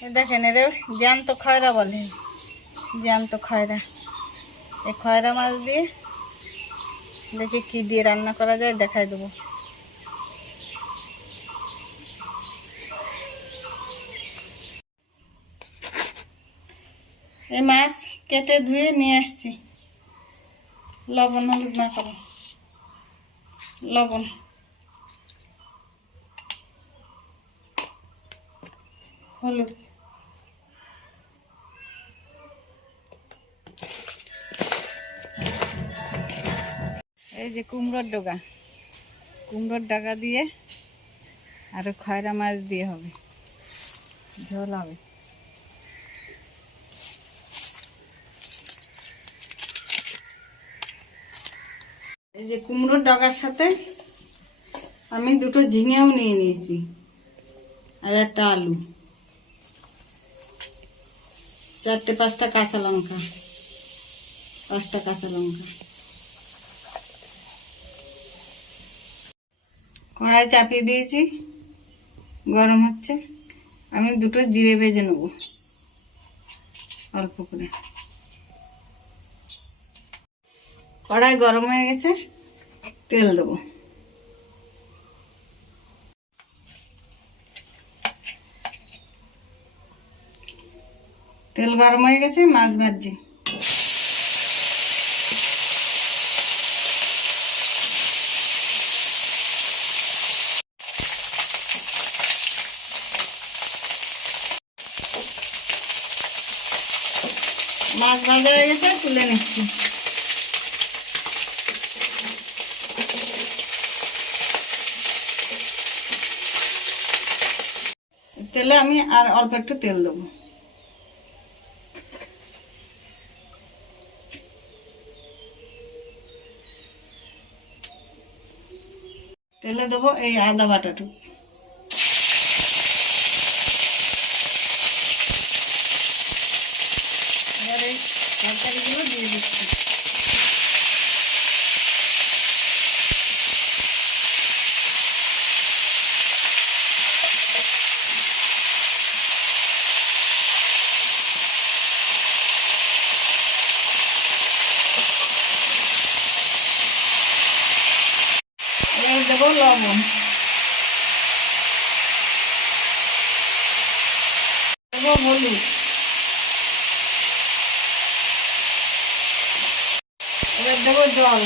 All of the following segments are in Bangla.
দেখেন এর জ্যান্ত খয়রা বলে, জ্যান্ত খয়রা। এই খয়রা মাছ দিয়ে দেখি কি দিয়ে রান্না করা যায়, দেখাই দেবো। এই মাছ কেটে ধুয়ে নিয়ে আসছি। লবণ হলুদ মাখাবো, লবণ হলুদ। এই যে কুমড়োর ডগা, কুমড়োর ডগা দিয়ে আর খয়রা মাছ দিয়ে হবে, ঝোল হবে। এই যে কুমড়োর ডগার সাথে আমি দুটো ঝিঙেও নিয়ে নিয়েছি আর একটা আলু, 4-5টা কাঁচা লঙ্কা, 5টা কাঁচা লঙ্কা। কড়াই চাপিয়ে দিয়েছি, গরম হচ্ছে। আমি দুটো জিরে ভেজে নেব অল্প করে। কড়াই গরম হয়ে গেছে, তেল দেবো। তেল গরম হয়ে গেছে, মাছ ভাজছি। মাছ ভাজা হয়ে গেছে, তুলে নিচ্ছি। তেলে আমি আর অল্প একটু তেল দেবো। তেলে দেবো এই আদা বাটাটুকু, এবার এই তরকারিগুলো দিয়ে দিচ্ছি। এবার দেবো লবণ, দেবো হলুদ, এবার দেবো জল।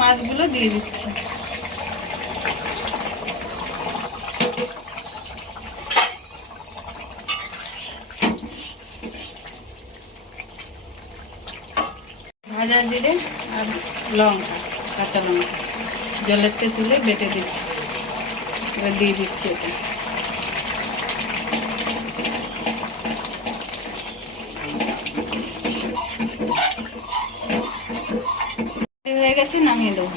মাছগুলো দিয়ে দিচ্ছি। ভাজা জিরে আর লঙ্কা, কাঁচা লঙ্কা জলেতে তুলে বেটে দিচ্ছি। এবার দিয়ে দিচ্ছি এটা। হয়ে গেছে, নামিয়ে দেবো।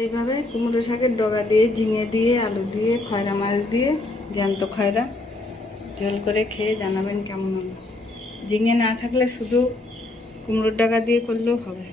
এইভাবে কুমড়ো শাকের ডগা দিয়ে, ঝিঙে দিয়ে, আলু দিয়ে, খয়রা মাছ দিয়ে, জ্যান্ত খয়রা ঝোল করে খেয়ে জানাবেন কেমন হলো। ঝিঙে না থাকলে শুধু কুমড়োর ডগা দিয়ে করলেও হবে।